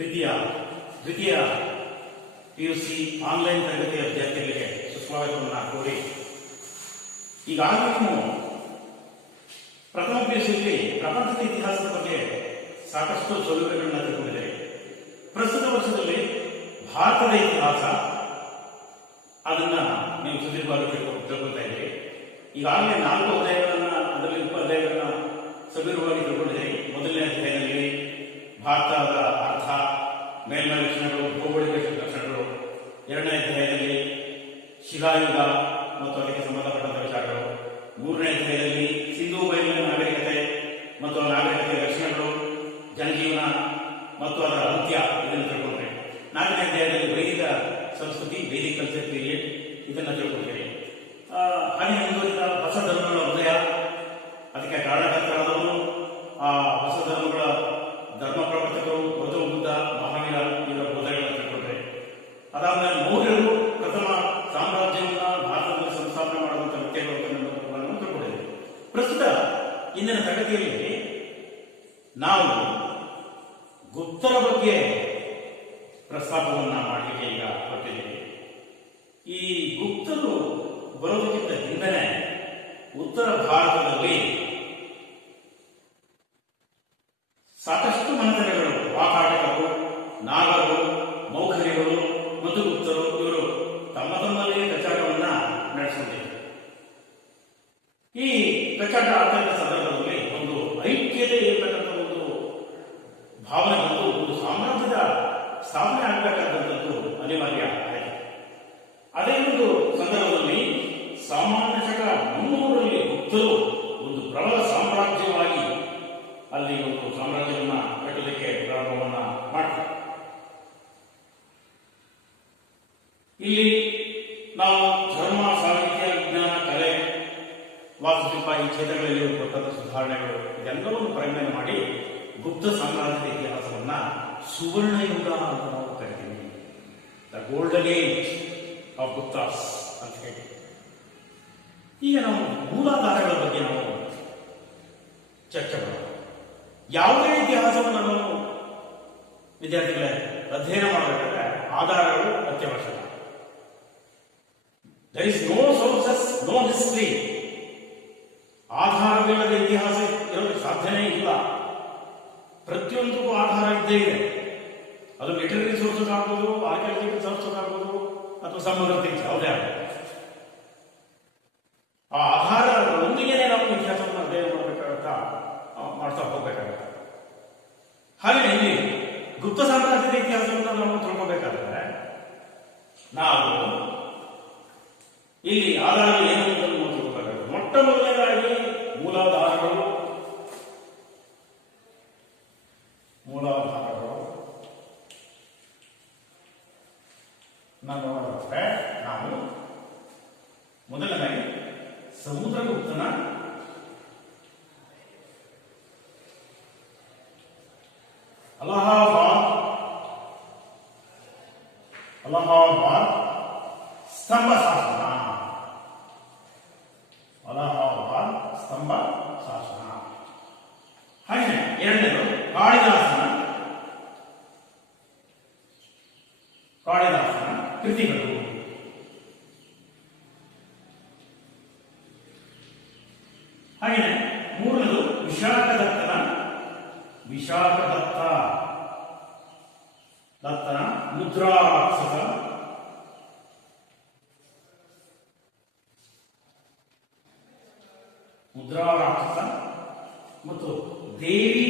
ಪ್ರೀತಿಯ ದ್ವಿತೀಯ PUC online ತರಗತಿ ವಿದ್ಯಾರ್ಥಿಗಳಿಗೆ ಸುಸ್ವಾಗತವನ್ನು ಕೋರಿ, ಈಗಾಗಲೇ ನೀವು ಪ್ರಥಮ ಪಿಯುಸಿಯಲ್ಲಿ ಪ್ರಪಂಚದ ಇತಿಹಾಸದ ಬಗ್ಗೆ ಸಾಕಷ್ಟು ಸೌಲಭ್ಯಗಳನ್ನು ತಿಳ್ಕೊಂಡಿದ್ದೀರಿ. ಪ್ರಸ್ತುತ ವರ್ಷದಲ್ಲಿ ಭಾರತದ ಇತಿಹಾಸ ಅದನ್ನ ನೀವು ಸುದೀರ್ಘವಾಗಿ ತಿಳ್ಕೊಳ್ತಾ ಇದ್ದೀರಿ. ಈಗಾಗಲೇ 4 ಅಧ್ಯಾಯಗಳನ್ನ, ಅದರಲ್ಲಿ ಉಪ ಅಧ್ಯಾಯಗಳನ್ನ ಸವಿರವಾಗಿ ತಿಳ್ಕೊಂಡಿದ್ದೀರಿ. ಮೊದಲನೇ ಅಧ್ಯಾಯದಲ್ಲಿ ಭಾರತದ ಅರ್ಥ, ಮೇಲ್ಮೈ ಲಕ್ಷಣಗಳು, ಭೌಗೋಳಿಕ ಲಕ್ಷಣಗಳು. ಎರಡನೇ ಅಧ್ಯಾಯದಲ್ಲಿ ಶಿಲಾಯುಗ ಮತ್ತು ಅದಕ್ಕೆ ಸಂಬಂಧಪಟ್ಟಂತ ವಿಚಾರಗಳು. ಮೂರನೇ ಅಧ್ಯಾಯದಲ್ಲಿ ಸಿಂಧೂ ಬಯಲಿನ ನಾಗರಿಕತೆ ಮತ್ತು ನಾಗರಿಕತೆಯ ಲಕ್ಷಣಗಳು, ಜನಜೀವನ ಮತ್ತು ಅದರ ಅಂತ್ಯ ಇದನ್ನು ತಿಳ್ಕೊಂಡ್ರೆ. 4ನೇ ಅಧ್ಯಾಯದಲ್ಲಿ ವೈದಿಕ ಸಂಸ್ಕೃತಿ, ವೈದಿಕ ಕಲ್ಚರ್ ಪೀರಿಯಡ್ ಇದನ್ನು ತಿಳ್ಕೊಳ್ತೀರಿ. ಹಾಗೆ ಮುಂದುವರಿದ ಹೊಸ ಧರ್ಮಗಳ ಉದಯ, ಅದಕ್ಕೆ ಕಾರಣಕರ್ತರಾದವರು ಆ ಹೊಸ ಧರ್ಮಗಳ ಧರ್ಮ ಪ್ರವರ್ತಕರು, ಗೌತಮ ಬುದ್ಧ, ಮಹಾವೀರ ಇವರ ಬೋಧನೆಗಳನ್ನು ತಿಳ್ಕೊಂಡ್ರೆ. ಅದಾದ್ಮೇಲೆ ಮೌರ್ಯರು ಪ್ರಥಮ ಸಾಮ್ರಾಜ್ಯವನ್ನ ಭಾರತದಲ್ಲಿ ಸಂಸ್ಥಾಪನೆ ಮಾಡುವಂತ ವ್ಯಕ್ತಿಗಳನ್ನು ತಿಳ್ಕೊಂಡಿದ್ದೇವೆ. ಪ್ರಸ್ತುತ ಇಂದಿನ ತರಗತಿಯಲ್ಲಿ ನಾವು ಗುಪ್ತರ ಬಗ್ಗೆ ಪ್ರಸ್ತಾಪವನ್ನ ಮಾಡಲಿಕ್ಕೆ ಈಗ ಕೊಟ್ಟಿದ್ದೀವಿ. ಈ ಗುಪ್ತರು ಬರೋದಕ್ಕಿಂತ ಹಿಂದೆನೆ ಉತ್ತರ ಭಾರತದಲ್ಲಿ ಸಾಕಷ್ಟು ಮನೆತನಗಳು, ವಾಕಾಟಕರು, ನಾಗರು, ಮೌಖರಿಗಳು ಮತ್ತು ಗುಪ್ತರು ಇವರು ತಮ್ಮ ತಮ್ಮಲ್ಲಿ ಕಚಾಟವನ್ನ ನಡೆಸುತ್ತಿದ್ದರು. ಈ ಕಚಾಟ ಆಗ್ತಕ್ಕಂಥ ಸಂದರ್ಭದಲ್ಲಿ ಒಂದು ಐಕ್ಯತೆ ಇರತಕ್ಕಂಥ ಒಂದು ಭಾವನೆ ಬಂದು ಒಂದು ಸಾಮ್ರಾಜ್ಯದ ಸ್ಥಾಪನೆ ಆಗಬೇಕಾದಂಥದ್ದು ಅನಿವಾರ್ಯ ಆಯಿತು. ಅದೇ ಒಂದು ಸಂದರ್ಭದಲ್ಲಿ ಸಾಮಾನ್ಯ ಶಕ 300ರಲ್ಲಿ ಗುಪ್ತರು ಒಂದು ಪ್ರಬಲ ಸಾಮ್ರಾಜ್ಯವಾಗಿ ಅಲ್ಲಿ ಒಂದು ಸಾಮ್ರಾಜ್ಯವನ್ನ ಕಟ್ಟಲಿಕ್ಕೆ ಪ್ರಾರಂಭವನ್ನ ಮಾಡ್ತಾರೆ. ಇಲ್ಲಿ ನಾವು ಧರ್ಮ, ಸಾಹಿತ್ಯ, ವಿಜ್ಞಾನ, ಕಲೆ, ವಾಸ್ತುಶಿಲ್ಪ ಈ ಕ್ಷೇತ್ರಗಳಲ್ಲಿ ಕೊಟ್ಟಂತ ಸುಧಾರಣೆಗಳು ಇದೆಲ್ಲವನ್ನು ಪರಿಗಣನೆ ಮಾಡಿ ಗುಪ್ತ ಸಾಮ್ರಾಜ್ಯದ ಇತಿಹಾಸವನ್ನ ಸುವರ್ಣ ಯುಗ ಅಂತ ನಾವು ಕರಿತೀವಿ. The golden age of Guptas ಅಂತ ಹೇಳಿ. ಈಗ ನಾವು ಮೂಲಾಧಾರಗಳ ಬಗ್ಗೆ ನಾವು ಚರ್ಚೆ ಮಾಡೋಣ. ಯಾವುದೇ ಇತಿಹಾಸವನ್ನು ನಾವು ವಿದ್ಯಾರ್ಥಿಗಳೇ ಅಧ್ಯಯನ ಮಾಡಬೇಕಾದ್ರೆ ಆಧಾರಗಳು ಅತ್ಯವಶ್ಯಕ. There is no sources, no history. ಆಧಾರವಿಲ್ಲದ ಇತಿಹಾಸ ಇರಲು ಸಾಧ್ಯನೇ ಇಲ್ಲ. ಪ್ರತಿಯೊಂದಕ್ಕೂ ಆಧಾರ ಇದ್ದೇ ಇದೆ. ಅದು ಲಿಟರರಿ ಸೋರ್ಸಸ್ ಆಗ್ಬೋದು, ಆರ್ಕಿಯಾಲಜಿಕಲ್ ಸೋರ್ಸಸ್ ಆಗ್ಬೋದು, ಅಥವಾ ಸಂಬಂಧ ಯಾವುದೇ ಆಗ್ಬೋದು. ಆ ಆಧಾರದೊಂದಿಗೆ ನಾವು ಇತಿಹಾಸವನ್ನು ಅಧ್ಯಯನ ಮಾಡ್ತಾ ಹೋಗಬೇಕಾಗುತ್ತೆ. ಹಾಗೆ ಇಲ್ಲಿ ಗುಪ್ತ ಸಾಮ್ರಾಜ್ಯದ ಇತಿಹಾಸವನ್ನು ನಾವು ತಿಳ್ಕೋಬೇಕಾದ್ರೆ ನಾವು ಇಲ್ಲಿ ಆಧಾರಗಳು ಏನು ಅಂತ ತಿಳ್ಕೋಬೇಕಾಗುತ್ತೆ. ಮೊಟ್ಟ ಮೊದಲನೇದಾಗಿ ಮೂಲಾಧಾರಗಳು ನೋಡೋದಾದ್ರೆ ನಾವು ಮೊದಲನೇದಾಗಿ ಸಮುದ್ರಗುಪ್ತನ ಅಲಹಾಬಾದ್ ಸ್ತಂಭ ಶಾಸನ, ಅಲಹಾಬಾದ್ ಸ್ತಂಭ ಶಾಸನ. ಹಾಗೆ ಎರಡನೇದು ಕಾಳಿದಾಸನ ಕೃತಿಗಳು. ಹಾಗೆ ಮೂರನೇದು ವಿಶಾಖದತ್ತನ ಮುದ್ರಾರಾಕ್ಷಸ, ಮತ್ತು ದೇವಿ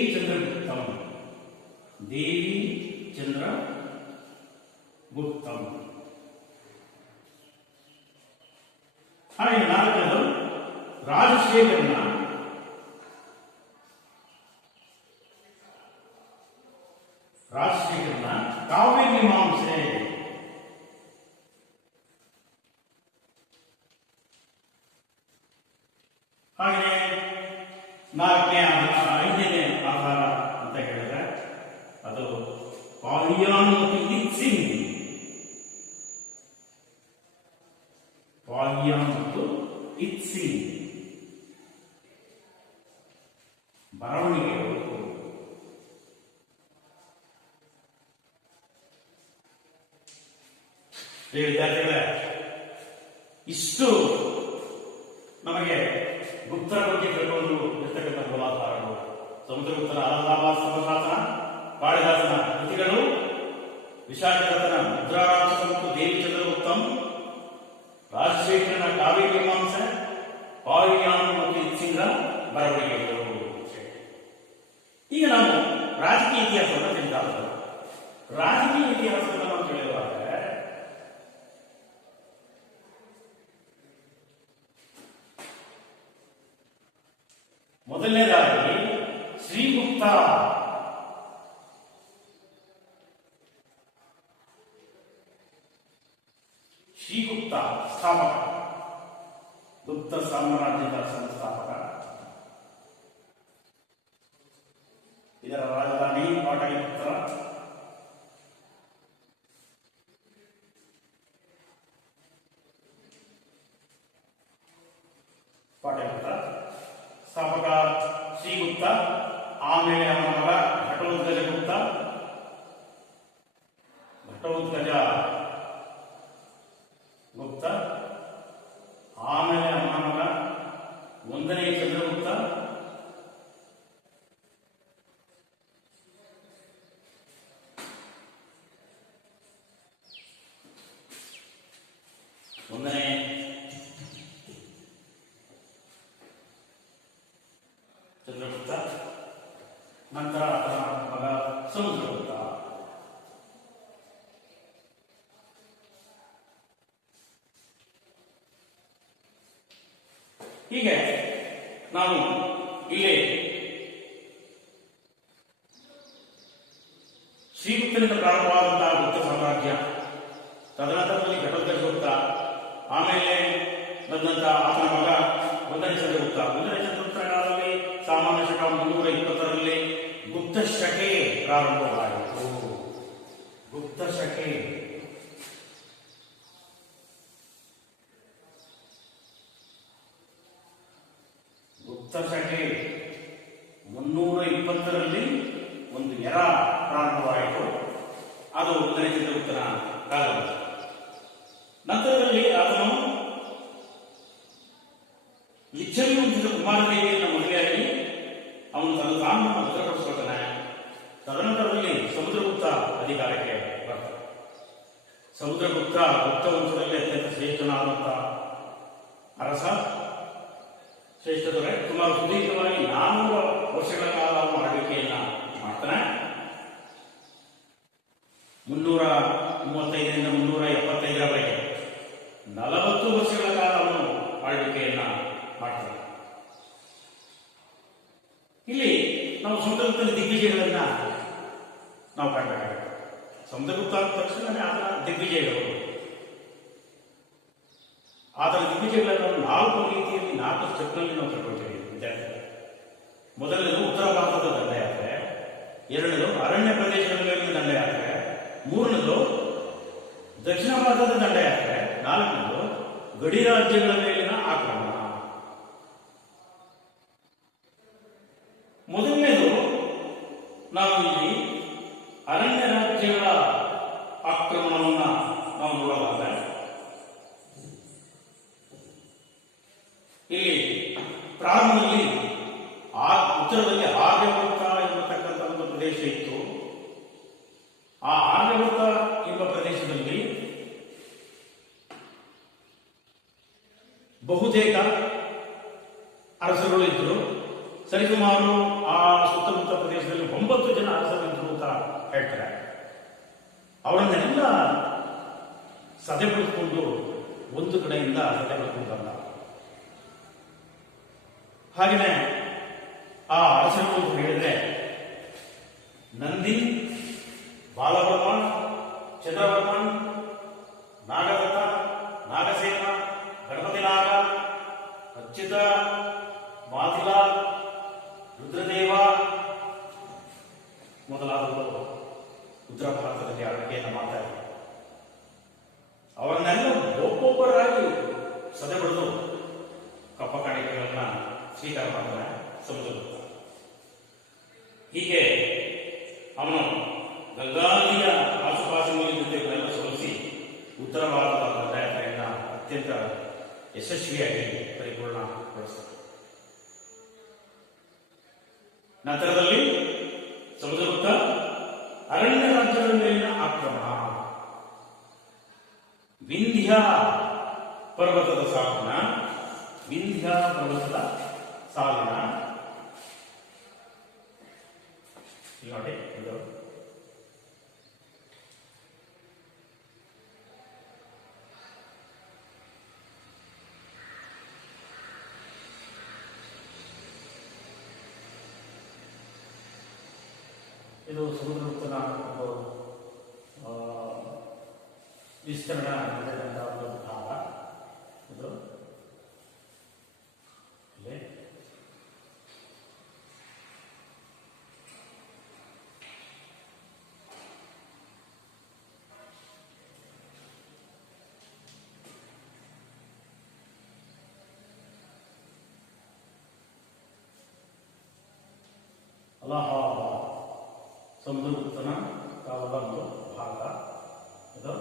ಚಂದ್ರಗುಪ್ತಂ. ಹಾಗೆ ನಾಲ್ಕನೇದು ರಾಜಶೇಖರನ ಕಾವ್ಯ ಮೀಮಾಂಸೆ. ಹಾಗೆ ಐದನೇ ಆಧಾರ ಅಂತ ಹೇಳಿದ್ರೆ ಅದು ಪಾಲಿಯಾನ್ ಮತ್ತು ಇತ್ಸಿಂಗ್. ಬರವಣಿಗೆಗಳು ಪ್ರಿಯ ವಿದ್ಯಾರ್ಥಿಗಳೇ, ಇಷ್ಟು ನಮಗೆ ಗುಪ್ತರ ಬಗ್ಗೆ ತಿಳ್ಕೊಂಡು ಇರ್ತಕ್ಕಂಥ ಮೂಲಾಧಾರಗಳು ಸಮುದ್ರಗುಪ್ತರ ಅಲಹಾಬಾದ್ ಸಮಶಾಸನ, ಕಾಳಿದಾಸನ ಕೃತಿಗಳು, ವಿಶಾಖದತ್ತನ ಮುದ್ರಾರಾಕ್ಷಸ ಮತ್ತು ದೇವಿ ಚಂದ್ರಗುಪ್ತಂ, ರಾಜಶೇಖರನ ಕಾವ್ಯ ಮೀಮಾಂಸೆ, ಪಾವಿಯಾನ್ ಮತ್ತು ಇತ್ಸಿಂಗ್ರ ಬರವಣಿಗೆಗಳು. ಈಗ ನಾವು ರಾಜಕೀಯ ಇತಿಹಾಸವನ್ನು ತಿಳಿದಾದ ರಾಜಕೀಯ ಇತಿಹಾಸವನ್ನು ನಾವು ತಿಳಿಯುವಾಗ ಮೊದಲನೇದಾಗಿ ಶ್ರೀಗುಪ್ತ ಸ್ಥಾಪಕ, ಗುಪ್ತ ಸಾಮ್ರಾಜ್ಯದ ಸಂಸ್ಥಾಪಕ. ಇದರ ರಾಜಧಾನಿ ಪಾಟಲಿಪುತ್ರ. ಸ್ಥಾಪಕ ಶ್ರೀಗುಪ್ತ. ಆಮೇಲೆ ಅವನ ಮಗ ಘಟೋತ್ಕಚ ಗುಪ್ತ. ಆಮೇಲೆ ಅವನ ಮಗ 1ನೇ ಚಂದ್ರಗುಪ್ತ. ನಂತರ ಅವನ ಮಗ ಸಮುದ್ರಗುಪ್ತ. ಹೀಗೆ ನಾವು ಇಲ್ಲಿ ಶ್ರೀಗುಪ್ತನಿಂದ ಪ್ರಾರಂಭವಾದಂತಹ ಗುಪ್ತ ಸಾಮ್ರಾಜ್ಯ, ತದನಂತರದಲ್ಲಿ ಘಟೋತ್ಕಚ ಗುಪ್ತ, ಆಮೇಲೆ ಬಂದಂತಹ ಆತನ ಮಗ 1ನೇ ಚಂದ್ರಗುಪ್ತ. 1ನೇ ಚಂದ್ರಗುಪ್ತನ ಕಾಲದಲ್ಲಿ ಸಾಮಾನ್ಯ ಶಕ 320ರಲ್ಲಿ ಗುಪ್ತ ಶಕೆ ಪ್ರಾರಂಭವಾಯಿತು. ಗುಪ್ತ ಶಕೆ ಗುಪ್ತ ಶಕೆ 320ರಲ್ಲಿ ಒಂದು ಎರ ಪ್ರಾರಂಭವಾಯಿತು. ಅದು 1ನೇ ಚಂದ್ರಗುಪ್ತನ ಕಾಲದಲ್ಲಿ. ನಂತರದಲ್ಲಿ ಆತನು ಲಿಚ್ಛವಿಯುಂಚಿದ ಕುಮಾರದೇವಿಯನ್ನು ಮದುವೆಯಾಗಿ ಅವನು ತನ್ನ ತಾನು ಭದ್ರಪಡಿಸ್ಕೊಳ್ತಾನೆ. ತದನಂತರದಲ್ಲಿ ಸಮುದ್ರಗುಪ್ತ ಅಧಿಕಾರಕ್ಕೆ ಬರ್ತಾನೆ. ಸಮುದ್ರಗುಪ್ತ ಗುಪ್ತ ವಂಶದಲ್ಲಿ ಅತ್ಯಂತ ಶ್ರೇಷ್ಠನಾದಂಥ ಅರಸ, ಶ್ರೇಷ್ಠ ದೊರೆ. ಸುಮಾರು ಸುದೀರ್ಘವಾಗಿ 400 ವರ್ಷಗಳ ಕಾಲ ಅವನು ಆಳ್ವಿಕೆಯನ್ನ ಮಾಡ್ತಾನೆ. 335ರಿಂದ 375ರವರೆಗೆ 40 ವರ್ಷಗಳ ಕಾಲ ಅವನು ಆಳ್ವಿಕೆಯನ್ನ ಮಾಡ್ತಾನೆ. ಇಲ್ಲಿ ನಾವು ಸಮುದ್ರಗುಪ್ತನ ದಿಗ್ವಿಜಯಗಳನ್ನ ನಾವು ಕಾಣಬೇಕಾಗುತ್ತೆ. ಸಮುದ್ರಗುಪ್ತ ಆದ ತಕ್ಷಣವೇ ಆತನ ದಿಗ್ವಿಜಯಗಳು. ಆತನ ದಿಗ್ವಿಜಯಗಳನ್ನು 4 ರೀತಿಯಲ್ಲಿ 4 ಸ್ಟೆಪ್ನಲ್ಲಿ ನಾವು ತಿಳ್ಕೊಳ್ತೀವಿ ವಿದ್ಯಾರ್ಥಿಗಳು. ಮೊದಲನೇದು ಉತ್ತರ ಭಾರತದ ದಂಡಯಾತ್ರೆ, 2ನೇದು ಅರಣ್ಯ ಪ್ರದೇಶಗಳ ಮೇಲಿನ ದಂಡಯಾತ್ರೆ, 3ನೇದು ದಕ್ಷಿಣ ಭಾರತದ ದಂಡಯಾತ್ರೆ, 4ನೇದು ಗಡಿ ರಾಜ್ಯಗಳ ಮೇಲಿನ ಆಕ್ರಮಣ. ಮೊದಲನೇದು ನಾವು ಇಲ್ಲಿ ಅರಣ್ಯ ರಾಜ್ಯಗಳ ಆಕ್ರಮಣವನ್ನು ನಾವು ನೋಡಲಾದ್ರೆ, ಇಲ್ಲಿ ಪ್ರಾರಂಭದಲ್ಲಿ ಉತ್ತರದಲ್ಲಿ ಆರ್ಯವರ್ತ ಎಂಬತಕ್ಕಂಥ ಒಂದು ಪ್ರದೇಶ ಇತ್ತು. ಆ ಆರ್ಯವರ್ತ ಎಂಬ ಪ್ರದೇಶದಲ್ಲಿ ಬಹುತೇಕ ಅರಸರುಗಳು ಇದ್ದರು. ಸರಿಸುಮಾರು ಆ ಸುತ್ತಮುತ್ತ ಪ್ರದೇಶದಲ್ಲಿ 9 ಜನ ಅರಸರಿದ್ದರು ಅಂತ ಹೇಳ್ತಾರೆ. ಅವರನ್ನೆಲ್ಲ ಸದೆಪಡಿಸಿಕೊಂಡು ಒಂದು ಕಡೆಯಿಂದ ಸದೆಪಡಿಸಿಕೊಂಡು ಬಂದ. ಹಾಗೆಯೇ ಆ ಅರಸರು ಅಂತ ಹೇಳಿದ್ರೆ ನಂದಿ, ಬಾಲವರ್ಮನ್, ಚಂದ್ರವರ್ಮನ್, ನಾಗದತ್ತ, ನಾಗಸೇನ, ಗಣಪತಿ ನಾಗ, ಅಚ್ಯುತ, ಮಾತಿಲ, ರುದ್ರದೇವ ಮೊದಲಾದವರು ಉತ್ತರ ಭಾರತದಲ್ಲಿ ಆಳ್ವಿಕೆಯನ್ನು ಮಾಡ್ತಾರೆ. ಅವರನ್ನೆಲ್ಲ ಒಬ್ಬೊಬ್ಬರಾಗಿ ಸದೆಬಡಿದು ಕಪ್ಪ ಕಾಣಿಕೆಗಳನ್ನ ಸ್ವೀಕಾರ ಮಾಡ್ತಾನೆ ಸಮುದ್ರಗುಪ್ತ. ಹೀಗೆ ಅವನು ಗಂಗಾನದಿಯ ಆಸುಪಾಸಿನ ಜೊತೆಗಳೆಲ್ಲ ಸೋಲಿಸಿ ಉತ್ತರ ಭಾರತದ ದಂಡಯಾತ್ರೆಯನ್ನು ಅತ್ಯಂತ ಯಶಸ್ವಿಯಾಗಿ ಪರಿಪೂರ್ಣಗೊಳಿಸಿದರು. ನಂತರದಲ್ಲಿ ಸಮುದ್ರಗುಪ್ತ ಅರಣ್ಯ ರಾಜ್ಯಗಳ ಮೇಲಿನ ಆಕ್ರಮಣ, ವಿಂಧ್ಯ ಪರ್ವತದ ಸಾಲಿನ ನೋಡಿ ಇದು ಇದು ಸಮುದ್ರಗುಪ್ತನ ವಿಸ್ತರಣ ನಡೆದಂತಹ ಒಂದು ಭಾಗ. ಇದು ಇಲ್ಲಿ ಅಲಹಾಬಾದ್ ಸಮುದ್ರಗುಪ್ತನ ಕಾಲದ ಒಂದು ಭಾಗ. ಇದು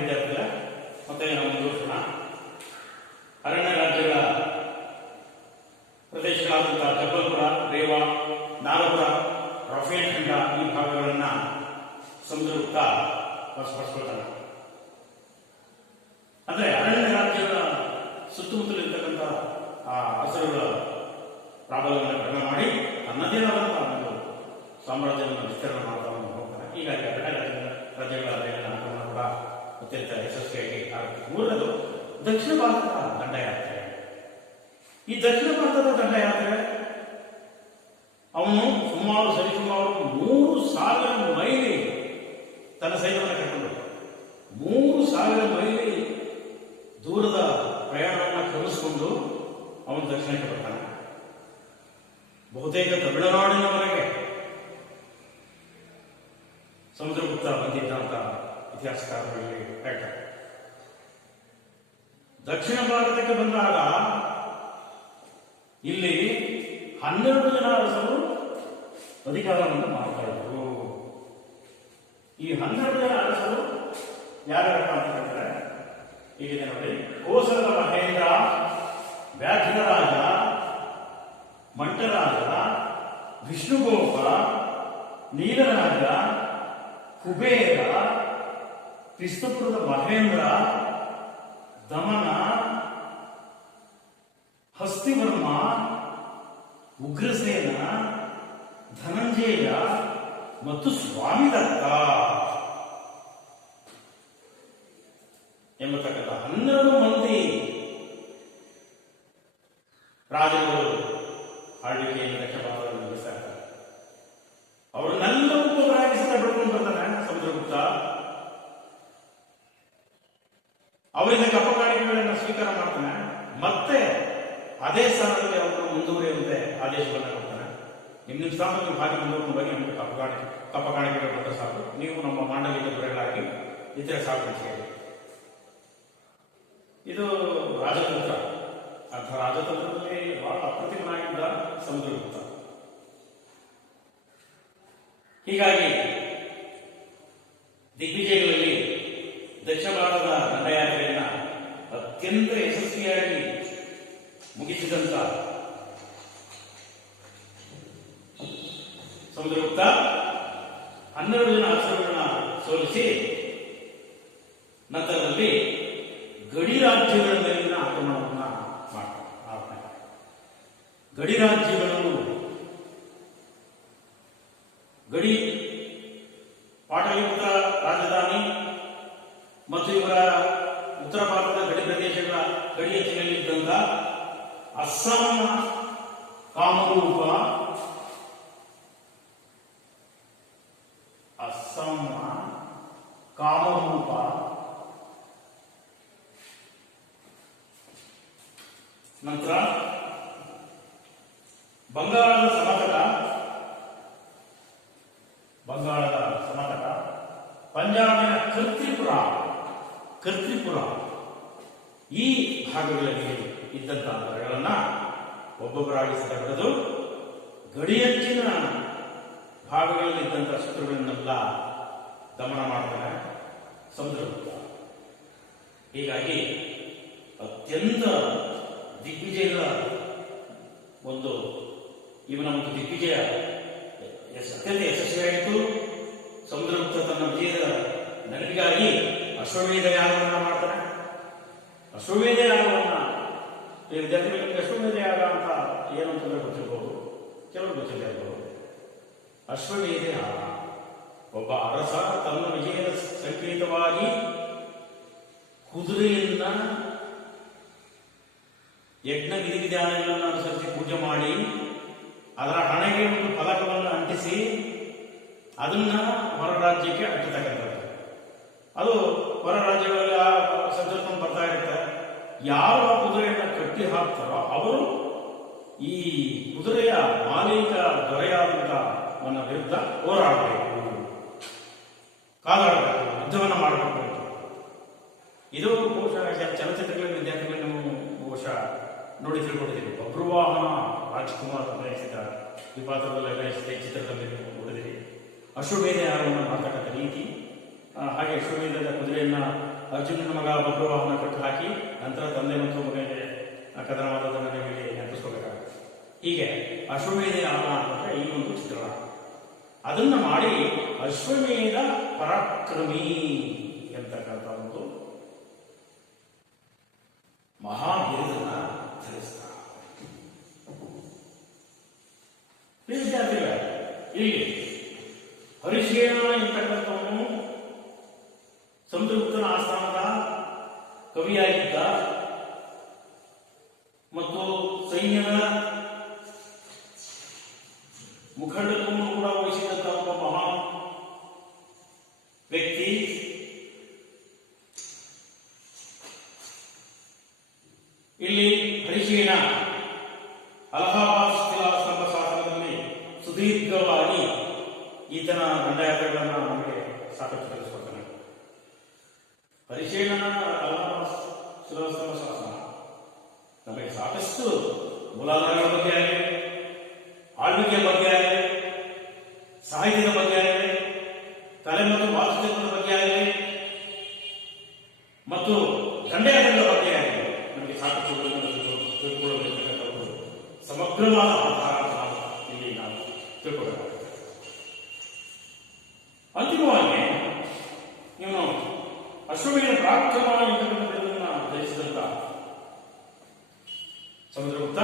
ವಿದ್ಯಾರ್ಥಿಗಳ ಮತ್ತೆ ನಾವು ಮುಂದುವರಿಸೋಣ. ಅರಣ್ಯ ರಾಜ್ಯಗಳ ಪ್ರದೇಶಗಳಾದಂತಹ ಜಬಲ್ಪುರ, ರೇವಾ, ನಾಗಪುರ, ರಫೇಲ್ ಖಂಡ ಈ ಭಾಗಗಳನ್ನ ಸಮುದ್ರಗುಪ್ತ ವಶಪಡಿಸಿಕೊಳ್ತಾನೆ. ಅಂದ್ರೆ ಅರಣ್ಯ ರಾಜ್ಯಗಳ ಸುತ್ತಮುತ್ತಲು ಇರ್ತಕ್ಕಂಥ ಆ ಹಸಿರುಗಳ ಪ್ರಾಬಲ್ಯವನ್ನು ಕಡಿಮೆ ಮಾಡಿ ತನ್ನದೇ ಆದಂತಹ ಒಂದು ಸಾಮ್ರಾಜ್ಯವನ್ನು ವಿಸ್ತರಣೆ ಮಾಡ್ತಾ ಹೋಗ್ತಾನೆ. ಹೀಗಾಗಿ ಅರಣ್ಯ ರಾಜ್ಯಗಳ ಆಕ್ರಮಣ ಕೂಡ ಅತ್ಯಂತ ಯಶಸ್ವಿಯಾಗಿ ಆಗುತ್ತೆ. ಮೂರನೇದು ದಕ್ಷಿಣ ಭಾರತದ ದಂಡಯಾತ್ರೆ. ಈ ದಕ್ಷಿಣ ಭಾರತದ ದಂಡಯಾತ್ರೆ ಅವನು ಸರಿಸುಮಾರು 3,000 ಮೈಲಿ ತನ್ನ ಸೈನ್ಯವನ್ನು ಕಟ್ಟಿಕೊಂಡು 3,000 ಮೈಲಿ ದೂರದ ಪ್ರಯಾಣವನ್ನು ಕ್ರಮಿಸಿಕೊಂಡು ಅವನು ದಕ್ಷಿಣಕ್ಕೆ ಬರ್ತಾನೆ. ಬಹುತೇಕ ತಮಿಳುನಾಡಿನವರೆಗೆ ಸಮುದ್ರಗುಪ್ತ ಬಂದಿದ್ದ ಅಂತ ಇತಿಹಾಸಕಾರರಲ್ಲಿ ಹೇಳ್ತಾರೆ. ದಕ್ಷಿಣ ಭಾರತಕ್ಕೆ ಬಂದಾಗ ಇಲ್ಲಿ 12 ಜನ ಅರಸರು ಅಧಿಕಾರವನ್ನು ಮಾಡ್ತಾ ಇದ್ರು. ಈ 12 ಜನ ಅರಸರು ಯಾರ್ಯಾರಪ್ಪ ಅಂತ ಹೇಳ್ತಾರೆ, ಈಗ ನೋಡಿ: ಕೋಸಲ ಮಹೇಂದ್ರ, ವ್ಯಾಘ್ರರಾಜ, ಮಂಟರಾಜ, ವಿಷ್ಣುಗೋಪ, ನೀಲರಾಜ, ಕುಬೇರ, ಕ್ರಿಸ್ತಪುರದ ಮಹೇಂದ್ರ, ದಮನ, ಹಸ್ತಿವರ್ಮ, ಉಗ್ರಸೇನ, ಧನಂಜಯ ಮತ್ತು ಸ್ವಾಮಿದತ್ತ ಎಂಬತಕ್ಕಂಥ 12 ಮಂದಿ ರಾಜರುಗಳು ಆಳ್ವಿಕೆಯನ್ನು ದಕ್ಷಿಣ ಭಾರತದಲ್ಲಿ ನಡೆಸ್ತಾ ಇರ್ತಾರೆ. ಅವರನ್ನೆಲ್ಲವೂ ಬದಲಾಯಿಸಿದ ಬಿಡ್ಕೊಂಡು ಬರ್ತಾನೆ ಸಮುದ್ರಗುಪ್ತ. ಅವರಿಂದ ಕಪ್ಪಕಾಣಿಕೆಗಳನ್ನು ಸ್ವೀಕಾರ ಮಾಡ್ತಾನೆ. ಮತ್ತೆ ಅದೇ ಸ್ಥಾನದಲ್ಲಿ ಅವರು ಮುಂದುವರಿಯುವಂತೆ ಆದೇಶವನ್ನು ಕೊಡ್ತಾನೆ. ನಿಮ್ಮ ಸ್ಥಾನದಲ್ಲಿ ಹಾಗೆ ಮುಂದುವರೆದು ಬನ್ನಿ, ನಮಗೆ ಕಪ್ಪಕಾಣಿಕೆಗಳು ಬಂದ ಸಾಕು, ನೀವು ನಮ್ಮ ಮಾಂಡವಿಕ ದೊರೆಗಳಾಗಿ ಇತರ ಸಾಕು. ಇದು ರಾಜತಂತ್ರ. ಅಂಥ ರಾಜತಂತ್ರದಲ್ಲಿ ಬಹಳ ಅಪ್ರತಿಮನಾಗಿದ್ದ ಸಮುದ್ರಗುಪ್ತ. ಹೀಗಾಗಿ ದಿಗ್ವಿಜಯಗಳಲ್ಲಿ ದಕ್ಷಿಣ ಭಾರತದ ದಂಡಯಾತ್ರೆಯನ್ನ ಅತ್ಯಂತ ಯಶಸ್ವಿಯಾಗಿ ಮುಗಿಸಿದಂತ ಸಮುದ್ರಗುಪ್ತ 12 ಜನ ಅರಸರುಗಳನ್ನ ಸೋಲಿಸಿ ನಂತರದಲ್ಲಿ ಗಡಿ ರಾಜ್ಯಗಳ ಮೇಲಿನ ಆಕ್ರಮಣವನ್ನ ಮಾಡ್ತಾರೆ. ಗಡಿ ರಾಜ್ಯಗಳು ಗಡಿ ಪಾಟಲಿಪುತ್ರ ರಾಜಧಾನಿ ಮತ್ತು ಇವರ ಉತ್ತರ ಭಾರತದ ಗಡಿ ಪ್ರದೇಶಗಳ ಗಡಿಯಂಚಿನಲ್ಲಿದ್ದಂಥ ಅಸ್ಸಾಂ, ಕಾಮರೂಪ, ನಂತರ ಬಂಗಾಳದ ಸಮತಟ, ಪಂಜಾಬಿನ ಕರ್ತ್ರಿಪುರ, ಈ ಭಾಗಗಳಲ್ಲಿ ಇದ್ದಂತಹ ಮರಗಳನ್ನ ಒಬ್ಬೊಬ್ಬರಾಗಿ ಸೆಳೆದು ಗಡಿಯಂಚಿನ ಭಾಗಗಳಲ್ಲಿ ಇದ್ದಂತಹ ಶತ್ರುಗಳನ್ನೆಲ್ಲ ದಮನ ಮಾಡ್ತಾನೆ ಸಮುದ್ರಗುಪ್ತ. ಹೀಗಾಗಿ ಅತ್ಯಂತ ದಿಗ್ವಿಜಯದ ಇವನ ಒಂದು ದಿಗ್ವಿಜಯ ಅತ್ಯಂತ ಯಶಸ್ವಿಯಾಯಿತು. ಸಮುದ್ರಗುಪ್ತ ತನ್ನ ವಿಜಯದ ನೆನಪಿಗಾಗಿ ಅಶ್ವಮೇಧ ಯಾಗವನ್ನ ಮಾಡ್ತಾನೆ. ಅಶ್ವಮೇಧ ಯಾಗವನ್ನ ವಿದ್ಯಾರ್ಥಿಗಳಿಗೆ ಅಶ್ವಮೇಧ ಯಾಗ ಅಂತ ಏನು ಅಂತಂದ್ರೆ ಗೊತ್ತಿರ್ಬೋದು, ಕೆಲವರು ಗೊತ್ತಿಲ್ಲ ಇರ್ಬೋದು. ಅಶ್ವಮೇಧ ಯಾಗ ಒಬ್ಬ ಅರಸ ತನ್ನ ವಿಜಯದ ಸಂಕೇತವಾಗಿ ಕುದುರೆಯನ್ನ ಯಜ್ಞ ವಿಧಿವಿಧಾನಗಳನ್ನು ಅನುಸರಿಸಿ ಪೂಜೆ ಮಾಡಿ ಅದರ ಹಣೆಗೆ ಒಂದು ಫಲಕವನ್ನು ಅಂಟಿಸಿ ಅದನ್ನ ಹೊರ ರಾಜ್ಯಕ್ಕೆ ಅಂಟತಕ್ಕಂಥದ್ದು. ಅದು ಹೊರ ರಾಜ್ಯಗಳಲ್ಲಿ ಆ ಸಂದರ್ಭ ಬರ್ತಾ ಇರುತ್ತೆ. ಯಾವ ಕುದುರೆಯನ್ನ ಕಟ್ಟಿ ಹಾಕ್ತಾರೋ ಅವರು ಈ ಕುದುರೆಯ ಮಾಲೀಕ ದೊರೆಯಾದಂತ ಅವನ ವಿರುದ್ಧ ಹೋರಾಡಬೇಕು, ಕಾದಾಡಬೇಕು, ಯುದ್ಧವನ್ನು ಮಾಡಬೇಕು. ಇದು ಬಹುಶಃ ಚಲನಚಿತ್ರಗಳಲ್ಲಿ ವಿದ್ಯಾರ್ಥಿಗಳು ನೀವು ಬಹುಶಃ ನೋಡಿ ತಿಳ್ಕೊಂಡಿದ್ದೀರಿ. ಬಬ್ರುವಾಹನ ರಾಜ್ಕುಮಾರ್ ಅಭಿನಯಿಸಿದ ಈ ಪಾತ್ರದಲ್ಲಿ ಅಭಿನಯಿಸಿದ ಚಿತ್ರದಲ್ಲಿ ನೀವು ನೋಡಿದಿರಿ. ಅಶ್ವಮೇಧ ಯಾಗವನ್ನು ಮಾಡ್ತಕ್ಕಂಥ ರೀತಿ, ಹಾಗೆ ಅಶ್ವಮೇಧದ ಕುದುರೆಯನ್ನ ಅರ್ಜುನನ ಮಗ ಬಬ್ರುವಾಹನ ಕಟ್ಟು ಹಾಕಿ ನಂತರ ತಂದೆ ಮತ್ತು ಮಗನಿಗೆ ಕದನವಾದದನ್ನು ನಿಮಗೆ ನೆನಪಿಸ್ಕೋಬೇಕಾಗುತ್ತೆ. ಹೀಗೆ ಅಶ್ವಮೇಧ ಯಾಗ ಅಂತಂದ್ರೆ ಈ ಒಂದು ಚಿತ್ರಣ. ಅದನ್ನ ಮಾಡಿ ಅಶ್ವಮೇಧ ಪರಾಕ್ರಮಿ ಎಂತಕ್ಕಂಥ ಒಂದು ಮಹಾವೀರನ ಧರಿಸ್ತಾರೆ. ವಿದ್ಯಾರ್ಥಿಗಳೇ, ಇಲ್ಲಿ ಹರಿಶೇನ ಎಂತಕ್ಕಂಥವನು ಸಮುದ್ರಗುಪ್ತನ ಆಸ್ಥಾನದ ಕವಿಯಾಗಿದ್ದ ಮತ್ತು ಸೈನ್ಯದ ಮುಖಂಡತ್ವವನ್ನು ಕೂಡ ವಹಿಸಿದಂತ ಒಬ್ಬ ಮಹಾನ್ ವ್ಯಕ್ತಿ. ಇಲ್ಲಿ ಹರಿಶೇನ ಅಲಹಾಬಾದ್ ಶಿಲಾಸ್ತಂಭ ಶಾಸನದಲ್ಲಿ ಸುದೀರ್ಘವಾಗಿ ಈತನ ದಂಡಯಾತ್ರೆಗಳನ್ನು ನಮಗೆ ಸಾಕಷ್ಟು ತಿಳಿಸಿಕೊಡ್ತಾನೆ. ಹರಿಶೇನನ ಅಲಹಾಬಾದ್ ಶಿಲಾಸ್ತಂಭ ಶಾಸನ ನಮಗೆ ಸಾಕಷ್ಟು ಮೂಲಾಧಾರಗಳ ಬಗ್ಗೆ ಆಗಿದೆ, ಆಳ್ವಿಕೆಯ ಬಗ್ಗೆ ಆಗಿದೆ, ಸಾಹಿತ್ಯದ ಬಗ್ಗೆ ಆಗಿದೆ, ಕಲೆ ಮತ್ತು ವಾಸ್ತುಶಿಲ್ಪದ ಬಗ್ಗೆ ಆಗಿದೆ ಮತ್ತು ದಂಡಯಾತ್ರೆಗಳ ಬಗ್ಗೆ ಆಗಿದೆ. ನಮಗೆ ಸಾಕಷ್ಟು ತಿಳ್ಕೊಳ್ಳಬೇಕಂತ ಒಂದು ಸಮಗ್ರವಾದ ಆಧಾರ ಇಲ್ಲಿ ನಾವು ತಿಳ್ಕೊಬೇಕಾಗುತ್ತೆ. ಅಂತಿಮವಾಗಿ ಇವನು ಅಶ್ವಮೇಧ ಪರಾಕ್ರಮ ಎಂಬುದನ್ನು ಧರಿಸಿದಂತ ಸಮುದ್ರಗುಪ್ತ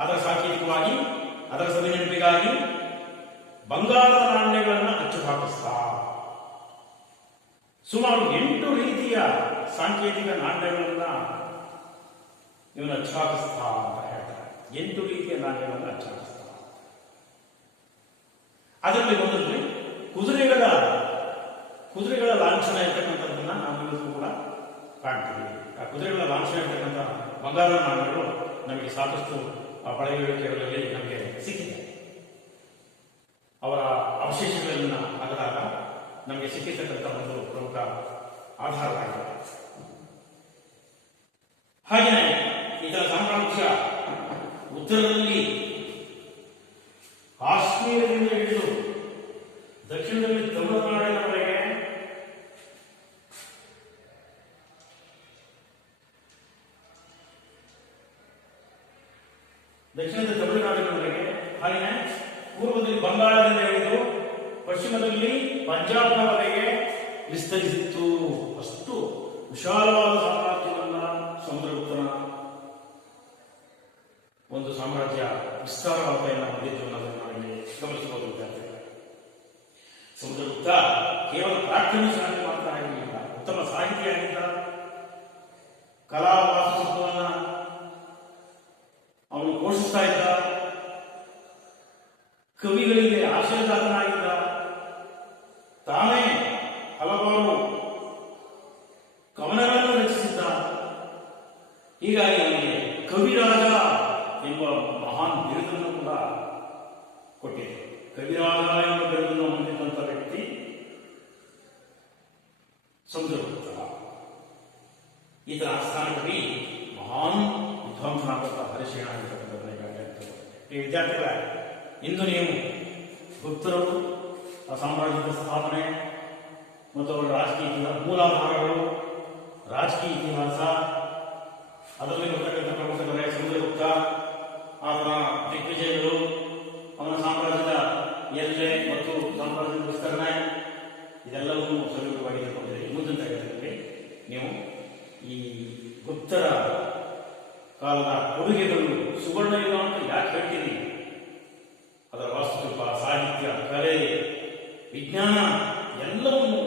ಅದರ ಸಾಂಕೇತಿಕವಾಗಿ ಅದರ ಸವಿ ನೆನಪಿಗಾಗಿ ಬಂಗಾರದ ನಾಣ್ಯಗಳನ್ನು ಅಚ್ಚು ಹಾಕಿಸ್ತಾ ಸುಮಾರು 8 ರೀತಿಯ ಸಾಂಕೇತಿಕ ನಾಣ್ಯಗಳನ್ನ ಇವನು ಅಚ್ಚು ಹಾಕಿಸ್ತಾ ಅಂತ ಹೇಳ್ತಾರೆ. 8 ರೀತಿಯ ನಾಣ್ಯಗಳನ್ನು ಅಚ್ಚು ಹಾಕಿಸ್ತಾ. ಅದರಲ್ಲಿ ಒಂದರಲ್ಲಿ ಕುದುರೆಗಳ ಲಾಂಛನ ಇರ್ತಕ್ಕಂಥದ್ದನ್ನ ನಾವು ಇವತ್ತು ಕೂಡ ಕಾಣ್ತೀವಿ. ಆ ಕುದುರೆಗಳ ಲಾಂಛನ ಇರ್ತಕ್ಕಂಥ ಬಂಗಾರದ ನಾಣ್ಯಗಳು ನಮಗೆ ಸಾಕಷ್ಟು ಪಳೆಯುಳಿಕೆಗಳಲ್ಲಿ ನಮಗೆ ಸಿಕ್ಕಿದೆ. ಅವರ ಅವಶೇಷಗಳನ್ನು ಅಗದಾಗ ನಮಗೆ ಸಿಕ್ಕಿರ್ತಕ್ಕಂಥ ಒಂದು ಪ್ರಮುಖ ಆಧಾರವಾಗಿದೆ. ಹಾಗೆಯೇ ಇದರ ಸಾಮ್ರಾಜ್ಯ ಉತ್ತರದಲ್ಲಿ ಕಾಶ್ಮೀರದಿಂದ ಹಿಡಿದು ದಕ್ಷಿಣದಲ್ಲಿ ತಮಿಳುನಾಡಿನವರೆಗೆ ದಕ್ಷಿಣದ ತಮಿಳುನಾಡಿನವರೆಗೆ, ಹಾಗೆಯೇ ಪೂರ್ವದಲ್ಲಿ ಬಂಗಾಳದಿಂದ ಹಿಡಿದು ಪಶ್ಚಿಮದಲ್ಲಿ ಪಂಜಾಬ್ನವರೆಗೆ ವಿಸ್ತರಿಸಿತ್ತು. ಅಷ್ಟು ವಿಶಾಲವಾದ ಸಾಮ್ರಾಜ್ಯವನ್ನ ಸಮುದ್ರಗುಪ್ತನ ಒಂದು ಸಾಮ್ರಾಜ್ಯ ವಿಸ್ತಾರವಾದೆಯನ್ನು ಹೊಂದಿದ್ದು ಅನ್ನೋದನ್ನು ನಾವಿಲ್ಲಿ ಗಮನಿಸಬಹುದು ವಿದ್ಯಾರ್ಥಿಗಳು. ಸಮುದ್ರಗುಪ್ತ ಕೇವಲ ಪರಾಕ್ರಮಶಾಲಿ ಮಾತ್ರ ಆಗಿರಲಿಲ್ಲ, ಉತ್ತಮ ಸಾಹಿತಿ ಆಗಿದ್ದ. ಕಲಾ ವಾಸ್ತುತ್ವವನ್ನ ಅವನು ಪೋಷಿಸ್ತಾ ಇದ್ದ. ಕವಿಗಳಿಗೆ ಆಶಯದಾತನಾಗಿದ್ದ. ತಾನೇ ಹಲವಾರು ಕವನಗಳನ್ನು ರಚಿಸಿದ್ದ. ಹೀಗಾಗಿ ಅವನಿಗೆ ಕವಿರಾಜ ಎಂಬ ಮಹಾನ್ ಬಿರುದನ್ನು ಕೂಡ ಕೊಟ್ಟಿದೆ. ಕವಿರಾಜ ಎಂಬ ಬಿರುದನ್ನು ಹೊಂದಿದ್ದಂಥ ವ್ಯಕ್ತಿ ಸಮುದ್ರಗುಪ್ತ. ಈತನ ಆಸ್ಥಾನದಲ್ಲಿ ಮಹಾನ್ ವಿದ್ವಾಂಸನಾದಂತಹ ಹರಿಶೇಣ ಆಗಿರ್ತಕ್ಕಂಥದ್ದನ್ನ ಈಗಾಗಲೇ ಹೇಳ್ತಾರೆ. ಈ ವಿದ್ಯಾರ್ಥಿಗಳ ಇಂದು ನೀವು ಗುಪ್ತರು ಆ ಸಾಮ್ರಾಜ್ಯದ ಸ್ಥಾಪನೆ ಮತ್ತು ಅವರ ರಾಜಕೀಯ ಮೂಲಾಧಾರಗಳು, ರಾಜಕೀಯ ಇತಿಹಾಸ, ಅದರಲ್ಲಿ ಬರ್ತಕ್ಕಂಥ ಪ್ರಮುಖ ದೊರೆ ಸಮುದ್ರಗುಪ್ತ, ಆತನ ದಿಗ್ವಿಜಯಗಳು, ಅವನ ಸಾಮ್ರಾಜ್ಯದ ಎಲ್ಲೆ ಮತ್ತು ಸಾಮ್ರಾಜ್ಯದ ವಿಸ್ತರಣೆ, ಇದೆಲ್ಲವನ್ನೂ ಸವಿವರವಾಗಿ ತಿಳ್ಕೊಂಡಿದ್ದೀರಿ. ಮುಂದಿನ ತರಗತಿಯಲ್ಲಿ ನೀವು ಈ ಗುಪ್ತರ ಕಾಲದ ಕೊಡುಗೆಗಳು ಸುವರ್ಣ ಯುಗ ಅಂತ ಯಾಕೆ ಹೇಳ್ತೀರಿ, ಅದರ ವಾಸ್ತುಶಿಲ್ಪ, ಸಾಹಿತ್ಯ, ಕಲೆ, ವಿಜ್ಞಾನ ಎಲ್ಲವನ್ನೂ